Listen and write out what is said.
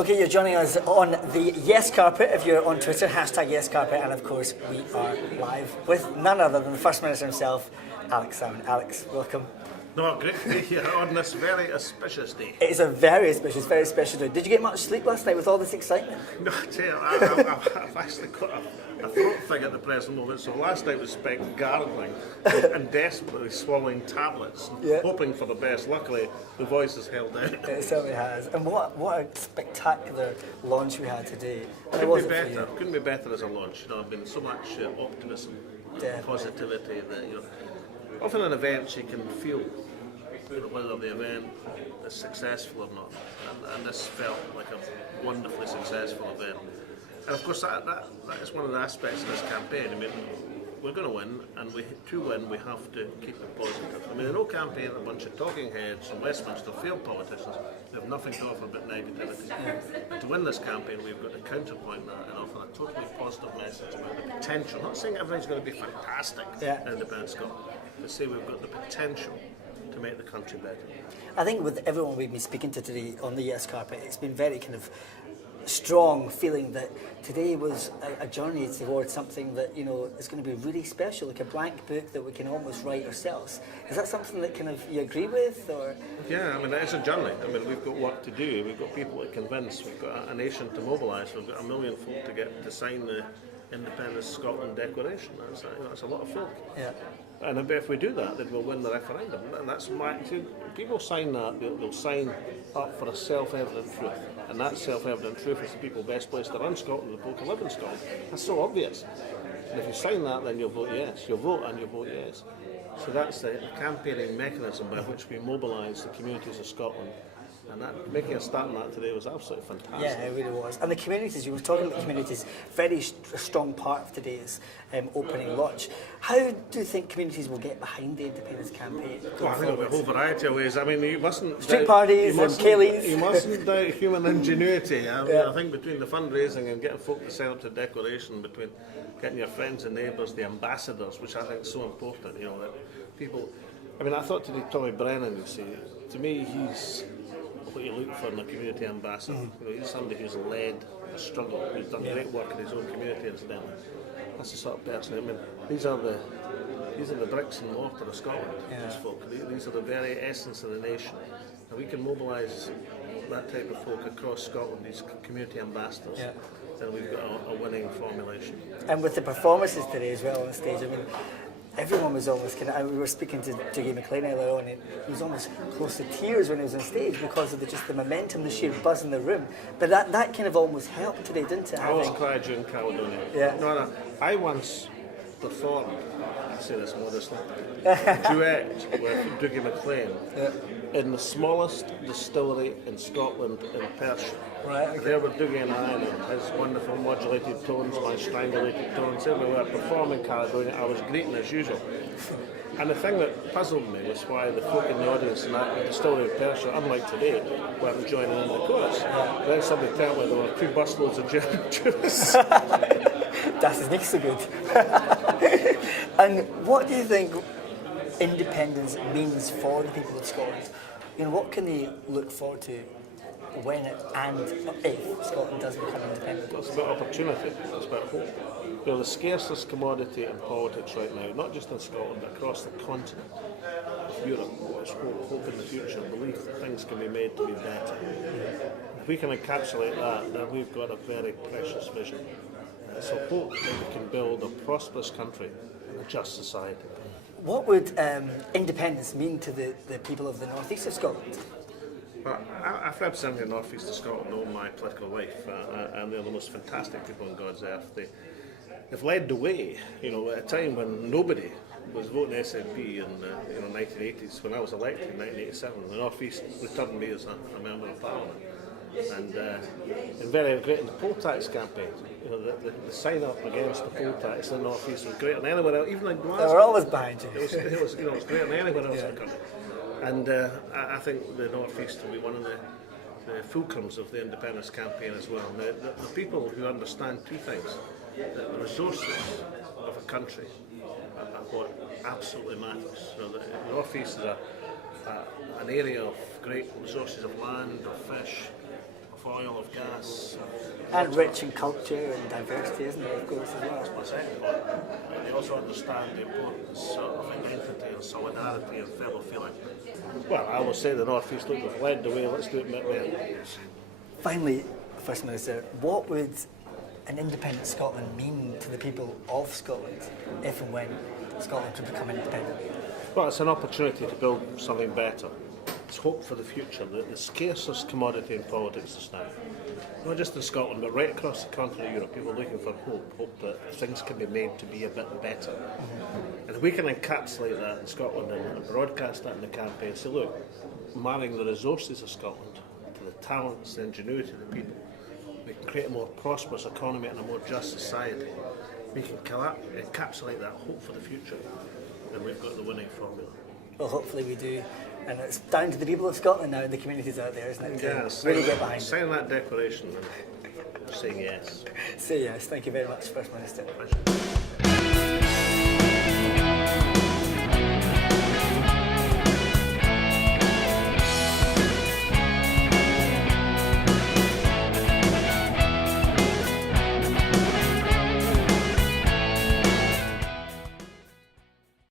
Okay, you're joining us on the Yes Carpet. If you're on Twitter, hashtag Yes Carpet, and of course we are live with none other than the First Minister himself, Alex Salmond. Alex, welcome. No, great to be here on this very auspicious day. It is a very special day. Did you get much sleep last night with all this excitement? No, I tell you, I've actually got a throat thing at the present moment, so last night was spent gargling and desperately swallowing tablets, hoping for the best. Luckily, the voice has held out. It certainly has. And what a spectacular launch we had today. Couldn't be better as a launch. I've been so much optimism, positivity that, often in events you can feel whether the event is successful or not, and this felt like a wonderfully successful event. And of course that is one of the aspects of this campaign. I mean, we're going to win, and to win we have to keep it positive. I mean, an old campaign, a bunch of talking heads from Westminster, failed politicians, they have nothing to offer but negativity. To win this campaign, we've got to counterpoint that and offer a totally positive message about the potential. Not saying everything's going to be fantastic in independent Scotland, but say we've got the potential to make the country better. I think with everyone we've been speaking to today on the Yes Carpet, it's been very kind of strong feeling that today was a journey towards something that is going to be really special, like a blank book that we can almost write ourselves. Is that something that kind of you agree with, or? Yeah, I mean, it's a journey. I mean, we've got work to do. We've got people to convince. We've got a nation to mobilise. We've got 1 million folk to get to sign the Independent Scotland Declaration. That's a lot of folk. Yeah. And if we do that, then we'll win the referendum. And that's people sign that, they'll sign up for a self-evident truth. And that self-evident truth is the people best placed to run Scotland, the people to live in Scotland. That's so obvious. And if you sign that, then you'll vote yes. You'll vote and you'll vote yes. So that's the campaigning mechanism by which we mobilise the communities of Scotland. And making a start on that today was absolutely fantastic. Yeah, it really was. And the communities, you were talking about communities, very strong part of today's opening launch. How do you think communities will get behind the independence campaign? Well, I think there'll be a whole variety of ways. I mean, you mustn't... Street parties and Kayleys. You mustn't doubt human ingenuity. I think between the fundraising and getting folk to sign up to the declaration, between getting your friends and neighbours, the ambassadors, which I think is so important, that people... I mean, I thought today Tommy Brennan, you see, to me, he's what you look for in a community ambassador. He's somebody who's led a struggle, who's done great work in his own community, incidentally. That's the sort of person. I mean, these are the bricks and mortar of Scotland. These folk. These are the very essence of the nation. And we can mobilise that type of folk across Scotland, these community ambassadors. Then we've got a winning formulation. And with the performances today as well on stage, I mean, everyone was almost we were speaking to Dougie McLean earlier on, and he was almost close to tears when he was on stage because of just the momentum, the sheer buzz in the room. But that kind of almost helped today, didn't it? I always cried during Caledonia. Yeah. No, I once performed, I say this modestly, a duet with Dougie McLean in the smallest distillery in Scotland, in Perthshire. Right, okay. There were Dougie and I, and his wonderful modulated tones, my strangulated tones. There we were performing Caledonia. I was greeting as usual. And the thing that puzzled me was why the folk in the audience in that distillery in Perthshire, unlike today, weren't joining in the chorus. Then somebody told me there were 2 busloads of German tourists. Das ist nicht so good. And what do you think independence means for the people of Scotland? What can they look forward to when and if Scotland does become independent? It's about opportunity, it's about hope. The scarcest commodity in politics right now, not just in Scotland, but across the continent of Europe, is hope in the future, belief that things can be made to be better. If we can encapsulate that, then we've got a very precious vision. So hope that we can build a prosperous country and a just society. What would independence mean to the people of the northeast of Scotland? Well, I've represented the northeast of Scotland all my political life, and they're the most fantastic people on God's earth. They've led the way, at a time when nobody was voting SNP in the 1980s. When I was elected in 1987, the northeast returned me as a member of Parliament. And very great in the poll tax campaign. The sign up against the poll tax in the northeast was greater than anywhere else, even in Glasgow. They were always behind you. It was greater than anywhere else in the country. And I think the northeast will be one of the fulcrums of the independence campaign as well. The people who understand 2 things: that the resources of a country are what absolutely matters. The northeast is an area of great resources of land, of fish, of oil, of gas. And rich in culture and diversity, isn't it, of course, as well? That's my second point. And they also understand the importance of identity and solidarity and fellow feeling. Well, I will say the North East, look, we've led the way, let's do it midway. Finally, First Minister, what would an independent Scotland mean to the people of Scotland if and when Scotland could become independent? Well, it's an opportunity to build something better. It's hope for the future. The scarcest commodity in politics is now. Not just in Scotland, but right across the continent of Europe, people are looking for hope that things can be made to be a bit better. And if we can encapsulate that in Scotland and broadcast that in the campaign, say, look, marrying the resources of Scotland to the talents, the ingenuity of the people, we can create a more prosperous economy and a more just society. We can encapsulate that hope for the future, and we've got the winning formula. Well, hopefully we do. And it's down to the people of Scotland now and the communities out there, isn't it? Yeah, to really get behind it. Sign that declaration and saying yes. Say yes. Thank you very much, First Minister. Pleasure.